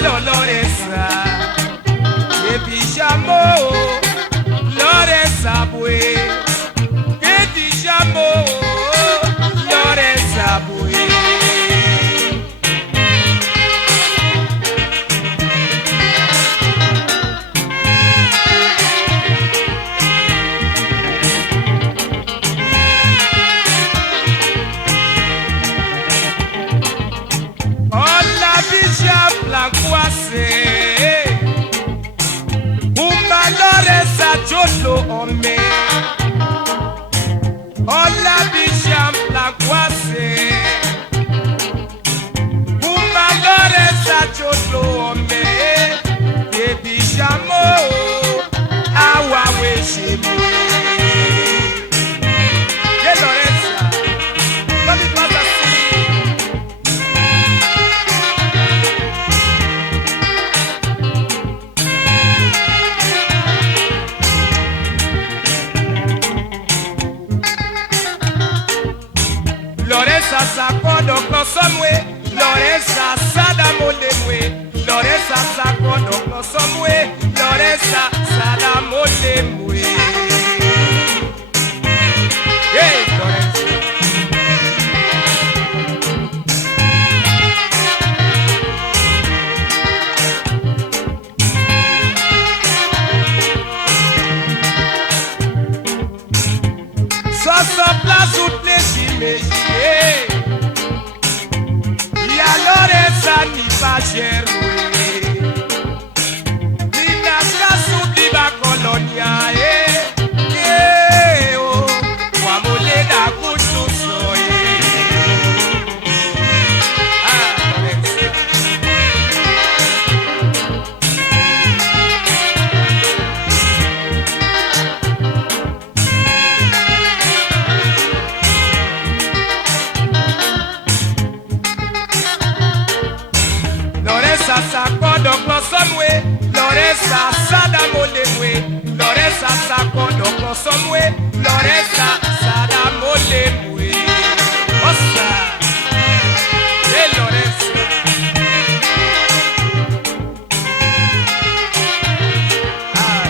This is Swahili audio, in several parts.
Loresa, que pijamo, Loresa bue, que pijamo, Loresa bue. Hola villa blancoise, uma Loresa cholo ome. Hola villa blancoise, uma Loresa cholo ome. Que bijamo awa weshimo. Que Loresa, como faz assim? Loresa sakodo kosomwe, Loresa sadamolemwe, Loresa sakodo kosomwe, Loresa sadamolemwe. Hey, Loresa. Só place ou plesime. Y a Loresa ni pajerwe, ni nasca su diva colonia, o guamole da kutu soye. Loresa sakodo klosomwe, Loresa sadamolemwe, Loresa sakodo klosomwe, Loresa sadamolemwe. Osa, hey Loresa.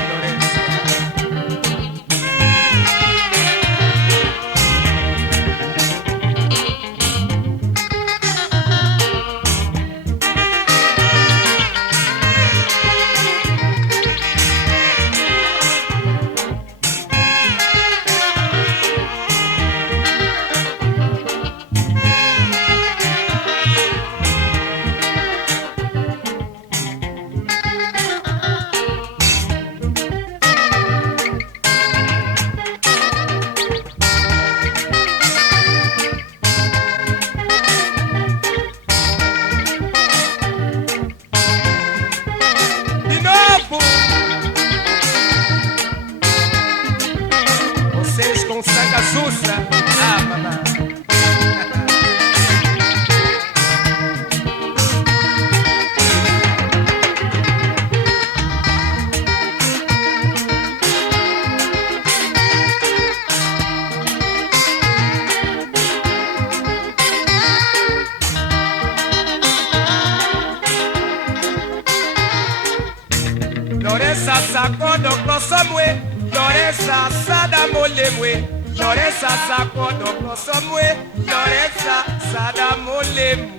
Loresa. Vocês com sanga sussa, mamãe. Loresa sakodo klosomwe, Loresa sadamolemwe, Loresa sakodo klosomwe, Loresa sadamolemwe.